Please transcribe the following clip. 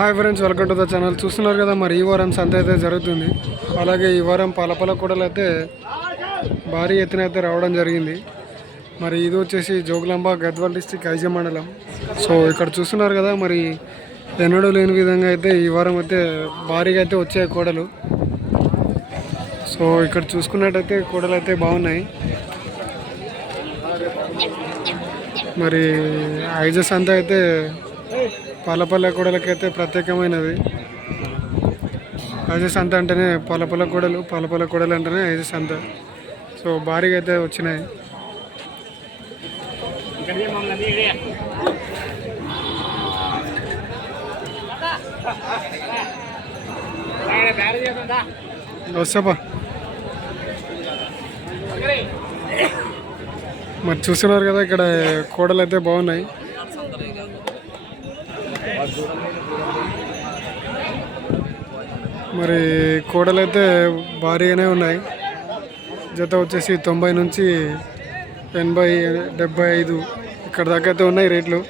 Hi friends, welcome to the channel. చూస్తున్నారు కదా, మరి ఈ వారం సంత అయితే జరుగుతుంది. అలాగే ఈ వారం పాలపల కూడలు అయితే భారీ ఎత్తున అయితే రావడం జరిగింది. మరి ఇది వచ్చేసి జోగులాంబ గద్వాల్ డిస్టిక్ ఐజ మండలం. సో ఇక్కడ చూస్తున్నారు కదా, మరి ఎన్నడూ లేని విధంగా అయితే ఈ వారం అయితే భారీగా అయితే వచ్చాయి కూడలు. సో ఇక్కడ చూసుకున్నట్టయితే కూడలు అయితే బాగున్నాయి. మరి ఐజ సంత అయితే పాలపల్ల కూడలకైతే ప్రత్యేకమైనది. ఐజ సంత అంటేనే పాలపల్ల కూడలు, పాలపల్ల కూడలు అంటేనే ఐజ సంత. సో భారీగా అయితే వచ్చినాయి. వస్తాపా. మరి చూస్తున్నారు కదా, ఇక్కడ కూడలు అయితే బాగున్నాయి. మరి కూడలు అయితే భారీగానే ఉన్నాయి. జత వచ్చేసి 90 నుంచి 80, 75 ఇక్కడ దాకా అయితే ఉన్నాయి రేట్లు.